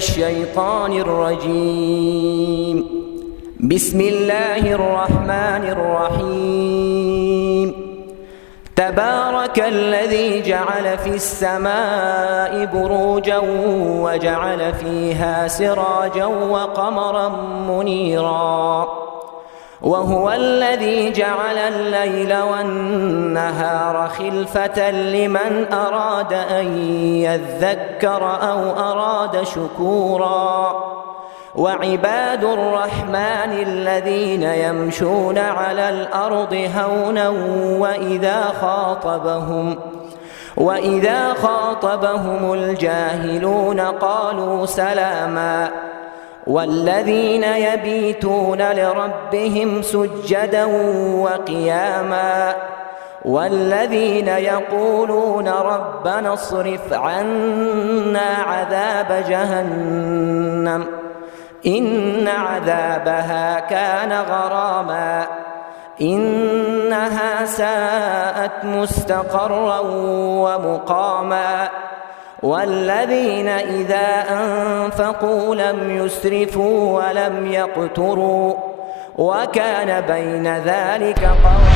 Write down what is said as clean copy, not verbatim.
الشيطان الرجيم. بسم الله الرحمن الرحيم. تبارك الذي جعل في السماء بروجا وجعل فيها سراجا وقمرا منيرا، وهو الذي جعل الليل والنهار خلفة لمن أراد أن يذكر أو أراد شكورا. وعباد الرحمن الذين يمشون على الأرض هونا وإذا خاطبهم الجاهلون قالوا سلاما. والذين يبيتون لربهم سجدا وقياما، والذين يقولون ربنا اصرف عنا عذاب جهنم إن عذابها كان غراما إنها ساءت مستقرا ومقاما. والذين إذا أنفقوا لم يسرفوا ولم يقتروا وكان بين ذلك قواما.